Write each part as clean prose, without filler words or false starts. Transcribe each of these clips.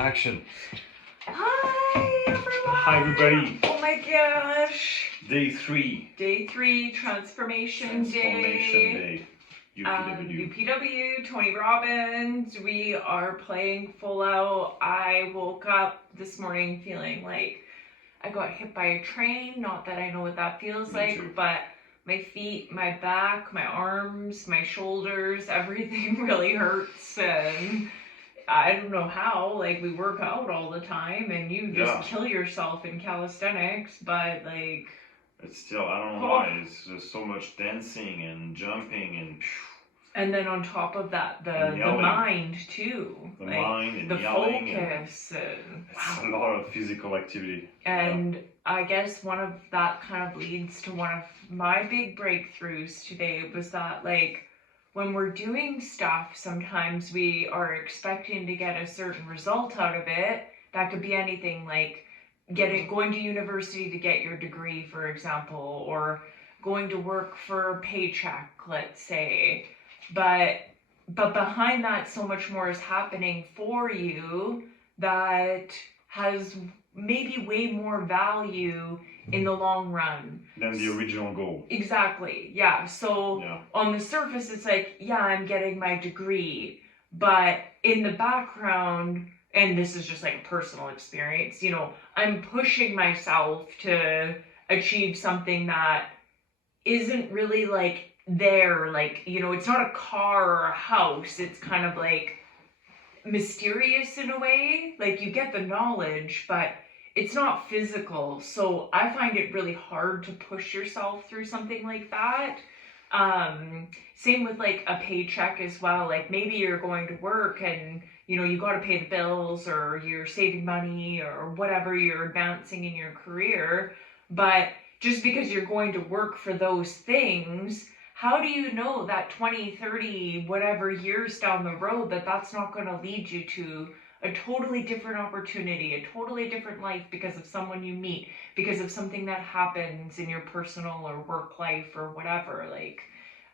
Action. Hi, everyone. Hi, everybody. Oh my gosh. Day 3. Day 3, Transformation Day. UPW. UPW, Tony Robbins. We are playing full out. I woke up this morning feeling like I got hit by a train. Not that I know what that feels Me like, too. but my feet, my back, my arms, my shoulders, everything really hurts. And I don't know how, like, we work out all the time and you just kill yourself in calisthenics, but like... It's still, I don't know why, it's just so much dancing and jumping and then on top of that, the mind too. The like, mind and the yelling focus. It's a lot of physical activity. And I guess one of that kind of leads to one of my big breakthroughs today was that, like, when we're doing stuff, sometimes we are expecting to get a certain result out of it. That could be anything, like going to university to get your degree, for example, or going to work for a paycheck, let's say. But behind that, so much more is happening for you that has maybe way more value in the long run than the original goal. Exactly. Yeah. So on the surface, it's like, yeah, I'm getting my degree, but in the background, and this is just like a personal experience, you know, I'm pushing myself to achieve something that isn't really like there. Like, you know, it's not a car or a house. It's kind of like mysterious in a way. Like, you get the knowledge, but it's not physical. So I find it really hard to push yourself through something like that. Same with like a paycheck as well. Like, maybe you're going to work and, you know, you got to pay the bills, or you're saving money, or whatever, you're advancing in your career. But just because you're going to work for those things, how do you know that 20, 30, whatever years down the road that that's not going to lead you to a totally different opportunity, a totally different life because of someone you meet, because of something that happens in your personal or work life or whatever, like.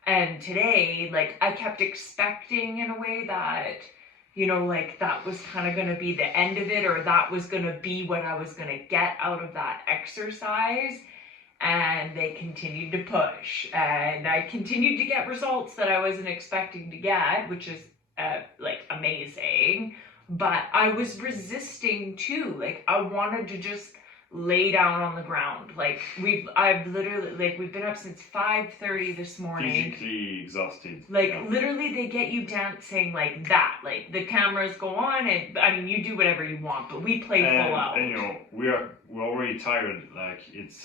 And today, like, I kept expecting in a way that, you know, like, that was kind of going to be the end of it, or that was going to be what I was going to get out of that exercise. And they continued to push, and I continued to get results that I wasn't expecting to get, which is like amazing. But I was resisting too. Like, I wanted to just lay down on the ground. Like, we've been up since 5:30 this morning. Physically exhausted. Like, literally, they get you dancing like that. Like, the cameras go on, and I mean, you do whatever you want, but we play full out. And you know, we're already tired. Like, it's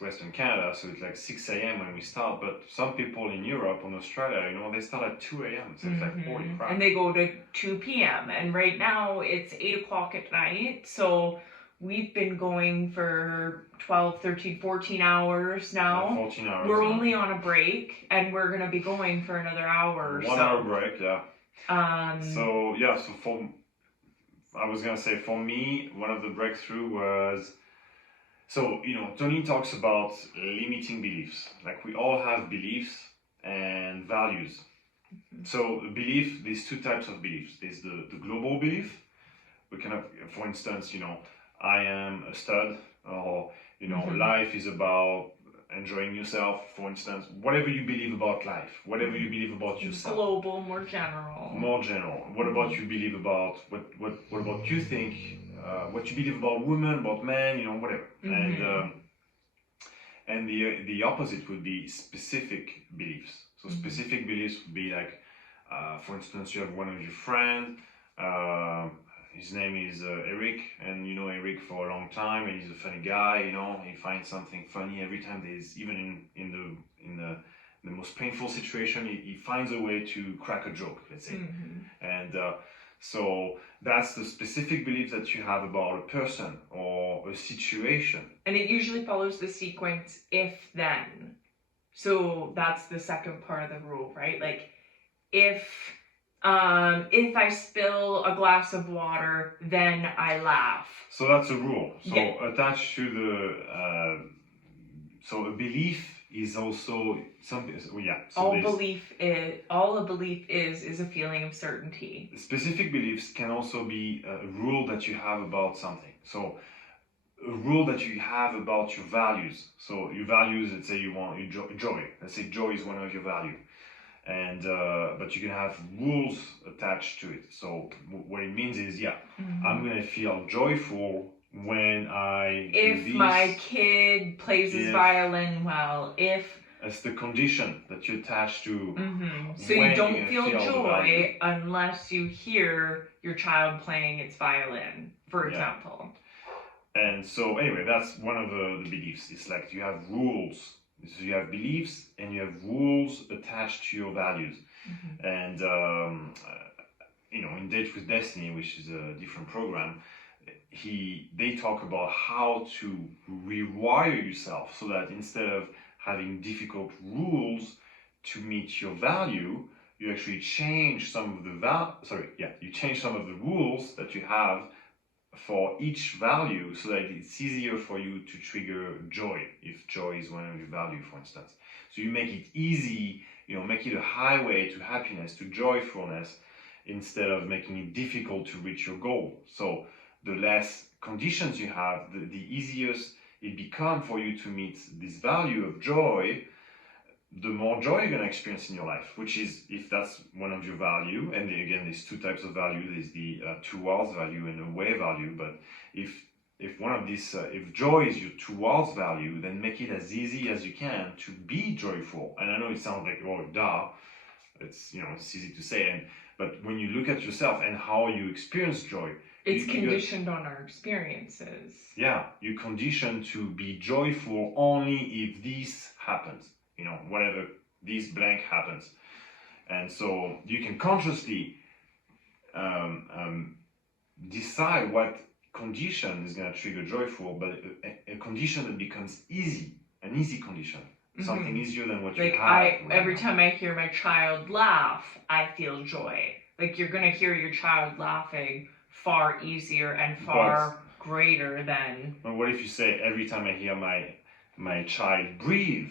Western Canada, so it's like 6 a.m. when we start. But some people in Europe and Australia, you know, they start at 2 a.m. So it's like 40 crap. And they go to 2 p.m. And right now it's 8 o'clock at night. So we've been going for 12, 13, 14 hours now. 14 hours. We're only on a break, and we're going to be going for another hour or so. 1 hour break, yeah. I was going to say, for me, one of the breakthrough was, so, you know, Tony talks about limiting beliefs. Like, we all have beliefs and values. So belief, there's two types of beliefs. There's the global belief. We can have, for instance, you know, I am a stud, or, you know, life is about enjoying yourself, for instance. Whatever you believe about life, whatever you believe about yourself. Global, more general. More general. What about you believe about, what about you think, what you believe about women, about men, you know, whatever. And the opposite would be specific beliefs. So specific beliefs would be like, for instance, you have one of your friends, his name is Eric, and you know Eric for a long time, and he's a funny guy, you know, he finds something funny every time. There's, even in the most painful situation, he finds a way to crack a joke, let's say. And so that's the specific belief that you have about a person or a situation. And it usually follows the sequence if then. So that's the second part of the rule, right? Like, if I spill a glass of water, then I laugh. So that's a rule. So attached to the, so a belief is also something. So yeah. So all a belief is a feeling of certainty. Specific beliefs can also be a rule that you have about something. So a rule that you have about your values. So your values, let's say you want joy. Let's say joy is one of your value, and but you can have rules attached to it. So what it means is, I'm gonna feel joyful when I if do this, my kid plays his violin well, if that's the condition that you attach to. So you don't feel joy unless you hear your child playing its violin, for example. And so anyway, that's one of the beliefs. It's like you have rules. So you have beliefs and you have rules attached to your values. And in Date with Destiny, which is a different program, they talk about how to rewire yourself so that instead of having difficult rules to meet your value, you actually change some of the change some of the rules that you have for each value so that it's easier for you to trigger joy, if joy is one of your value, for instance. So you make it easy, make it a highway to happiness, to joyfulness, instead of making it difficult to reach your goal. So the less conditions you have, the easier it becomes for you to meet this value of joy, the more joy you're going to experience in your life, which is, if that's one of your value, and again, there's two types of value, there's the towards value and away value, but if one of these, if joy is your towards value, then make it as easy as you can to be joyful. And I know it sounds like, oh, duh, it's easy to say, but when you look at yourself and how you experience joy, it's conditioned on our experiences. Yeah, you're conditioned to be joyful only if this happens. Whatever this blank happens. And so you can consciously decide what condition is going to trigger joyful, but a condition that becomes an easy condition, something easier than what you have. Every time I hear my child laugh, I feel joy. Like, you're going to hear your child laughing far easier and far greater than... But what if you say, every time I hear my child breathe,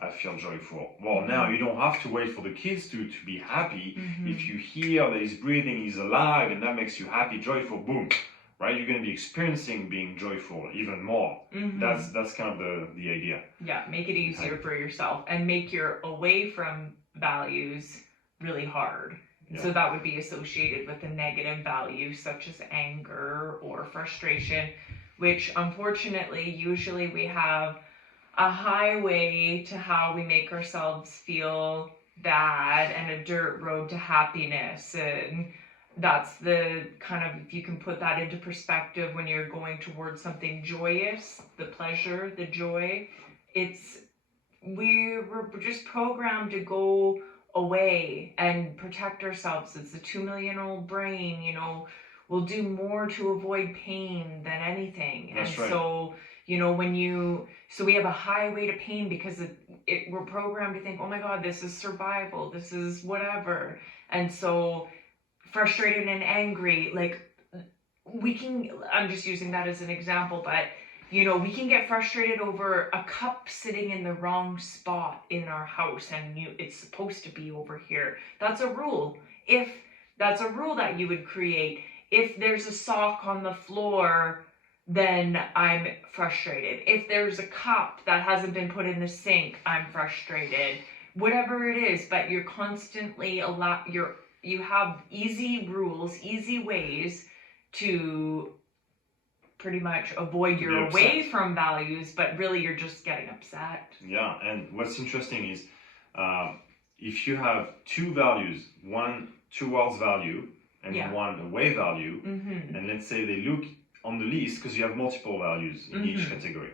I feel joyful. Well, now you don't have to wait for the kids to be happy. If you hear that he's breathing, he's alive, and that makes you happy, joyful, boom, right? You're going to be experiencing being joyful even more. That's kind of the idea. Yeah, make it easier for yourself and make your away from values really hard. Yeah. So that would be associated with the negative values such as anger or frustration, which unfortunately usually we have a highway to how we make ourselves feel bad and a dirt road to happiness. And that's the kind of, if you can put that into perspective when you're going towards something joyous, the pleasure, the joy, we're just programmed to go away and protect ourselves. It's the 2 million-year-old brain, will do more to avoid pain than anything. That's right. So so we have a highway to pain because we're programmed to think, oh my God, this is survival, this is whatever. And so frustrated and angry, like I'm just using that as an example, but we can get frustrated over a cup sitting in the wrong spot in our house and it's supposed to be over here. That's a rule. If that's a rule that you would create, if there's a sock on the floor, then I'm frustrated. If there's a cup that hasn't been put in the sink, I'm frustrated. Whatever it is, but you're constantly you have easy rules, easy ways to pretty much avoid your away from values, but really you're just getting upset. Yeah, and what's interesting is if you have two values, one towards value and one away value, and let's say they look on the list, because you have multiple values in each category.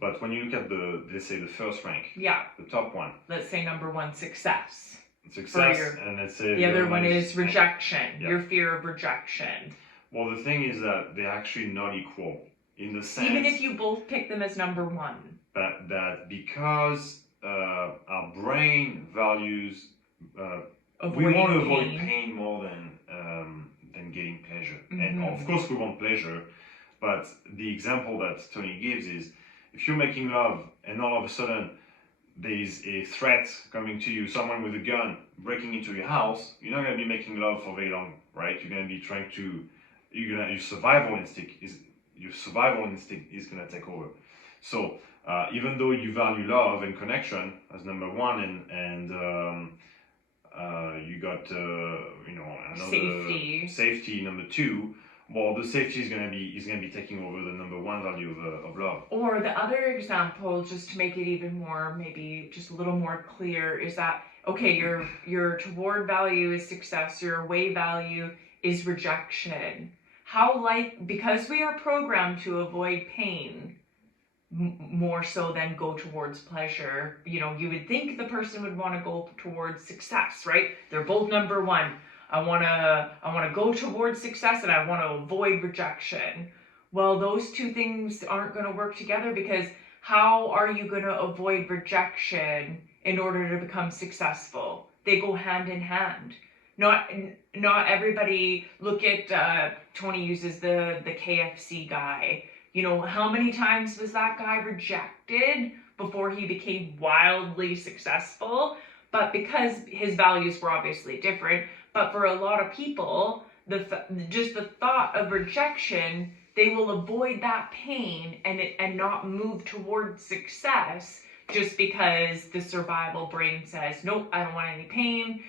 But when you look at let's say the first rank, the top one. Let's say number one, success. And let's say the other one is rejection, your fear of rejection. Well, the thing is that they're actually not equal in the sense... Even if you both pick them as number one. That because our brain values... we want to avoid pain more than getting pleasure. And of course we want pleasure, but the example that Tony gives is, if you're making love and all of a sudden there's a threat coming to you, someone with a gun breaking into your house, you're not going to be making love for very long, right? You're going to be trying to, your survival instinct is going to take over. So even though you value love and connection as number one, and you got another safety number two. Well, the safety is gonna be taking over the number one value of love. Or the other example, just to make it even more, maybe just a little more clear, is that okay, your toward value is success, your away value is rejection. Because we are programmed to avoid pain more so than go towards pleasure. You would think the person would want to go towards success, right? They're both number one. I want to go towards success and I want to avoid rejection. Well, those two things aren't going to work together, because how are you going to avoid rejection in order to become successful? They go hand in hand. Not everybody. Look at Tony uses the KFC guy. How many times was that guy rejected before he became wildly successful? But because his values were obviously different. But for a lot of people, just the thought of rejection, they will avoid that pain and not move towards success just because the survival brain says, nope, I don't want any pain,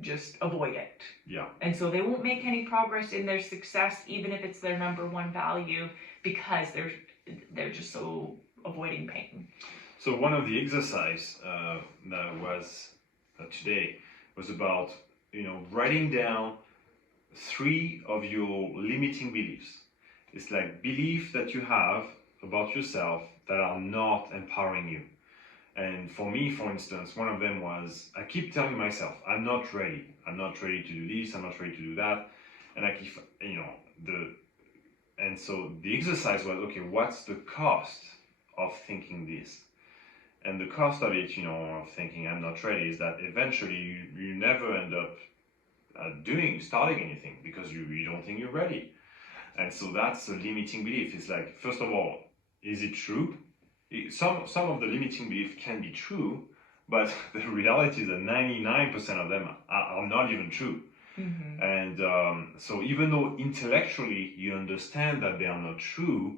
just avoid it. Yeah. And so they won't make any progress in their success, even if it's their number one value, because they're just so avoiding pain. So one of the exercise that was today was about writing down 3 of your limiting beliefs. It's like beliefs that you have about yourself that are not empowering you. And for me, for instance, one of them was, I keep telling myself, I'm not ready to do this, I'm not ready to do that. And I keep, and so the exercise was, okay, what's the cost of thinking this? And the cost of it, of thinking I'm not ready, is that eventually you never end up starting anything, because you don't think you're ready. And so that's a limiting belief. It's like, first of all, is it true? Some of the limiting beliefs can be true, but the reality is that 99% of them are not even true. Mm-hmm. And so even though intellectually you understand that they are not true,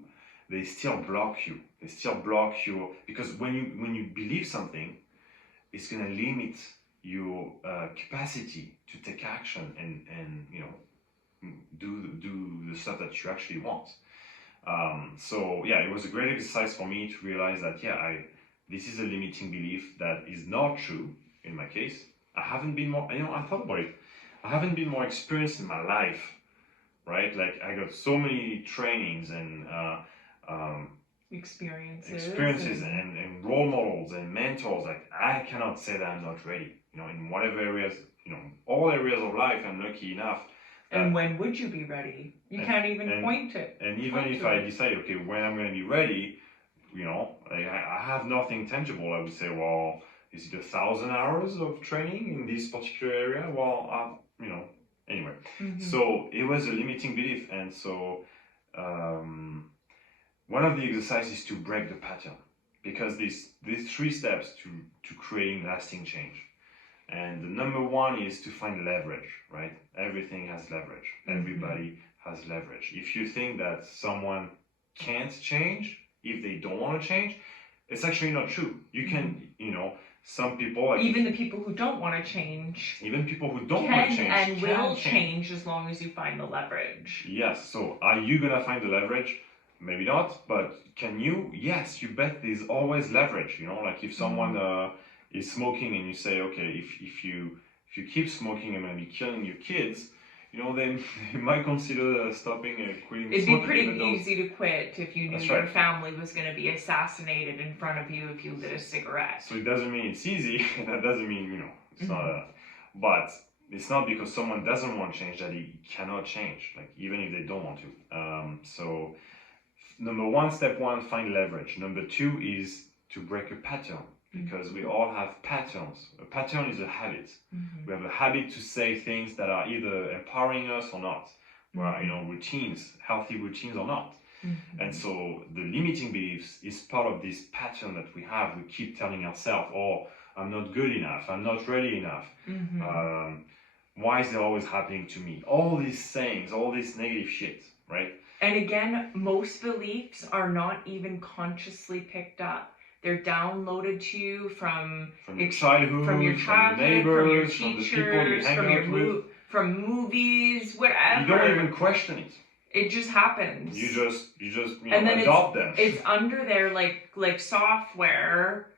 they still block you. They still block your, because when you believe something, it's going to limit your capacity to take action and do the stuff that you actually want. So yeah, it was a great exercise for me to realize that this is a limiting belief that is not true in my case. I haven't been more, I thought about it. I haven't been more experienced in my life, right? Like I got so many trainings and experiences and role models and mentors. Like I cannot say that I'm not ready. In whatever areas, all areas of life, I'm lucky enough. And when would you be ready? You can't even point it. And even if I decide, okay, when I'm going to be ready, I have nothing tangible. I would say, well, is it 1,000 hours of training in this particular area? Well, anyway. Mm-hmm. So it was a limiting belief. And so one of the exercises is to break the pattern, because these 3 steps to creating lasting change. And the number 1 is to find leverage, right? Everything has leverage. Mm-hmm. Everybody has leverage. If you think that someone can't change, if they don't want to change, it's actually not true. You can, some people... Even the people who don't want to change... Even people who don't want to change and will change as long as you find the leverage. Yes. So are you going to find the leverage? Maybe not, but can you? Yes, you bet there's always leverage. Like if someone... is smoking and you say, okay, if you keep smoking, I'm going to be killing your kids, they might consider stopping and quitting It'd smoking. It'd be pretty easy to quit if you knew your family was going to be assassinated in front of you if you lit a cigarette. So it doesn't mean it's easy. That doesn't mean, it's not but it's not because someone doesn't want to change that he cannot change, like even if they don't want to. So step 1, find leverage. Number 2 is to break a pattern. Because we all have patterns. A pattern is a habit. Mm-hmm. We have a habit to say things that are either empowering us or not. Mm-hmm. Routines, healthy routines or not. And so the limiting beliefs is part of this pattern that we have. We keep telling ourselves, oh, I'm not good enough, I'm not ready enough. Why is it always happening to me? All these sayings, all this negative shit, right? And again, most beliefs are not even consciously picked up. They're downloaded to you from your childhood, from your neighbors, from your teachers, from the people you hang out with, from movies, whatever. You don't even question it. It just happens. You just adopt them. It's under there like software,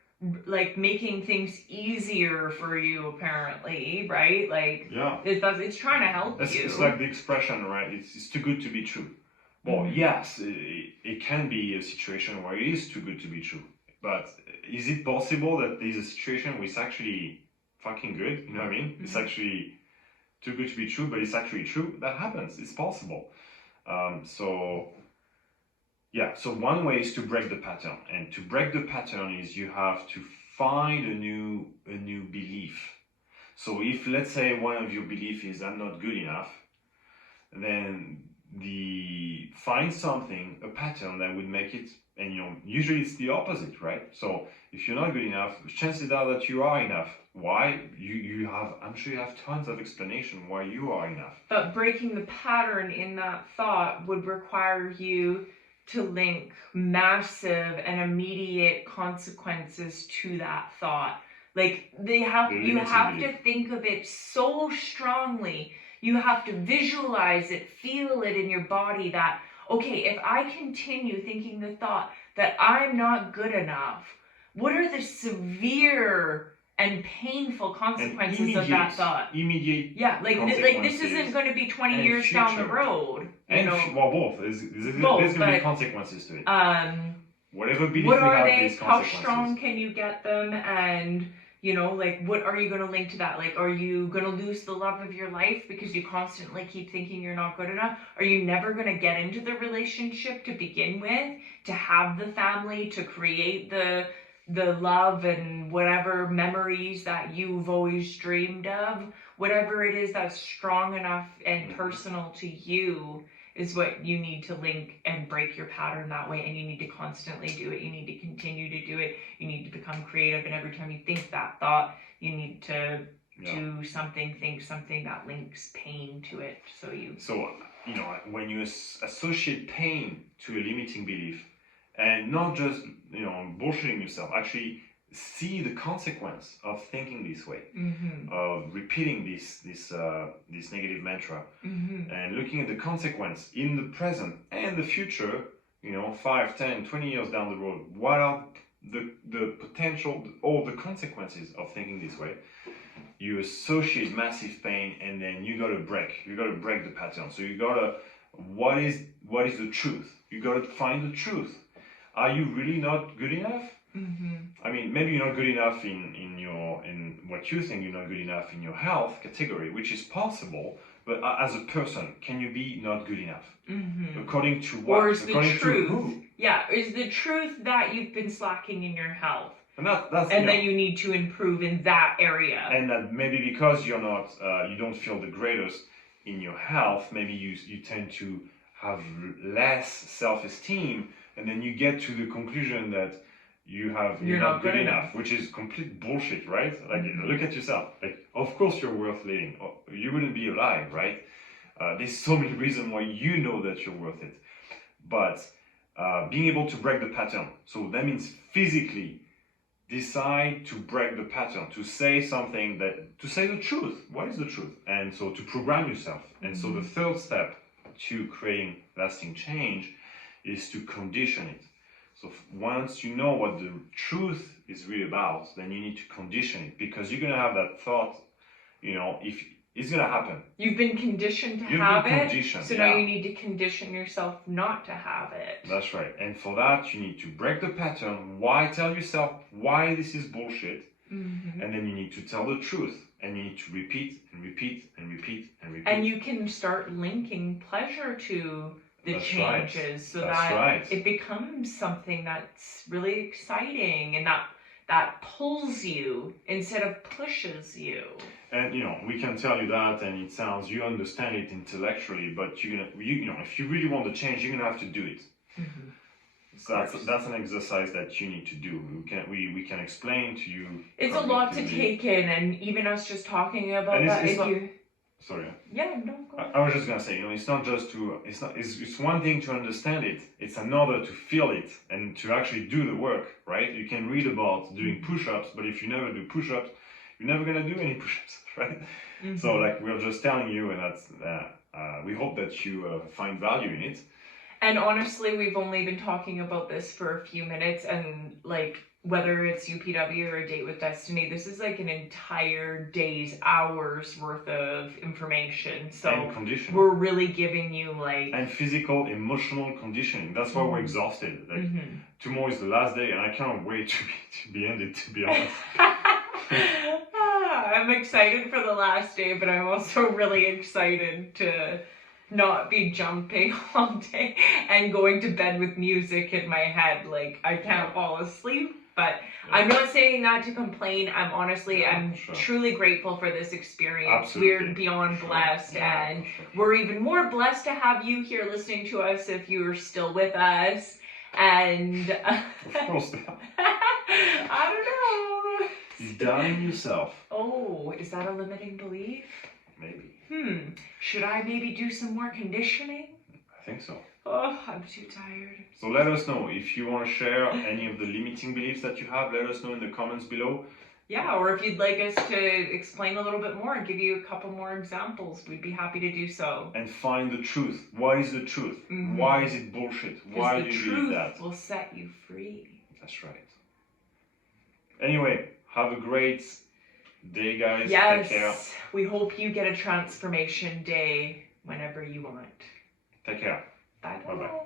like making things easier for you apparently, right? Like it's trying to help you. It's like the expression, right? It's too good to be true. Well, yes, it can be a situation where it is too good to be true. But is it possible that there's a situation where it's actually fucking good? You know what I mean? It's actually too good to be true, but it's actually true. That happens. It's possible. So one way is to break the pattern. And to break the pattern is you have to find a new belief. So if, let's say, one of your beliefs is I'm not good enough, then find something, a pattern that would make it, and usually it's the opposite, right? So if you're not good enough, chances are that you are enough. Why? I'm sure you have tons of explanation why you are enough. But breaking the pattern in that thought would require you to link massive and immediate consequences to that thought. Like you have to think of it so strongly. You have to visualize it, feel it in your body that, okay, if I continue thinking the thought that I'm not good enough, what are the severe and painful consequences of that thought? Immediate. Yeah, like this isn't going to be 20 years future. Down the road. Both. There's going to be consequences to it. Whatever belief what are have, they? How strong can you get them? And what are you going to link to that? Like, are you going to lose the love of your life because you constantly keep thinking you're not good enough? Are you never going to get into the relationship to begin with, to have the family, to create the love and whatever memories that you've always dreamed of? Whatever it is that's strong enough and personal to you is what you need to link and break your pattern that way, and you need to constantly do it. You need to continue to do it. You need to become creative, and every time you think that thought, you need to do something, think something that links pain to it. So when you associate pain to a limiting belief, and not just bullshitting yourself, actually see the consequence of thinking this way, of repeating this negative mantra, and looking at the consequence in the present and the future, 5, 10, 20 years down the road. What are the potential, all the consequences of thinking this way? You associate massive pain, and then you gotta break the pattern. So what is the truth? You gotta find the truth. Are you really not good enough? I mean, maybe you're not good enough in what you think you're not good enough in your health category, which is possible. But as a person, can you be not good enough? According to what? Or is the According truth? To who? Yeah, is the truth that you've been slacking in your health, and that's that you need to improve in that area, and that maybe because you're not, you don't feel the greatest in your health, maybe you tend to have less self-esteem, and then you get to the conclusion that you're not good enough, which is complete bullshit, right? Like, look at yourself. Like, of course you're worth living. You wouldn't be alive, right? There's so many reasons why you know that you're worth it. But being able to break the pattern, so that means physically decide to break the pattern, to say something to say the truth. What is the truth? And so to program yourself. And so the third step to creating lasting change is to condition it. So once you know what the truth is really about, then you need to condition it, because you're going to have that thought, if it's going to happen. You've been conditioned to have it, so now you need to condition yourself not to have it. That's right. And for that, you need to break the pattern. Tell yourself why this is bullshit, and then you need to tell the truth, and you need to repeat and repeat and repeat and repeat. And you can start linking pleasure to the changes, so that it becomes something that's really exciting and that pulls you instead of pushes you. And we can tell you that, and it sounds, you understand it intellectually, but if you really want to change, you're gonna have to do it. Mhm. So that's an exercise that you need to do. We can explain to you. It's a lot to take in, and even us just talking about that. It's not, sorry. Yeah, no. Go ahead. I was just gonna say, it's not just to. It's one thing to understand it. It's another to feel it and to actually do the work. Right? You can read about doing push-ups, but if you never do push-ups, you're never gonna do any push-ups, right? Mm-hmm. So like we're just telling you, and that's we hope that you find value in it. And honestly, we've only been talking about this for a few minutes, and like whether it's UPW or a date with destiny, this is like an entire day's hours worth of information. So and conditioning. We're really giving you like and physical, emotional conditioning. That's why we're exhausted. Like tomorrow is the last day, and I can't wait to be ended. To be honest. I'm excited for the last day, but I'm also really excited to not be jumping all day and going to bed with music in my head. Like I can't fall asleep, but I'm not saying that to complain. I'm honestly, I'm truly grateful for this experience. Absolutely. We're beyond blessed, and we're even more blessed to have you here listening to us if you're still with us. And of course, I don't know. You're doubting yourself. Oh, is that a limiting belief? Maybe. Should I maybe do some more conditioning? I think so. Oh, I'm too tired. So let us know if you want to share any of the limiting beliefs that you have. Let us know in the comments below. Yeah, or if you'd like us to explain a little bit more and give you a couple more examples, we'd be happy to do so. And find the truth. What is the truth? Why is it bullshit? Why do you believe that? The truth will set you free. That's right. Anyway, have a great day, guys. Yes, take care. We hope you get a transformation day whenever you want. Take care. Bye. Bye-bye.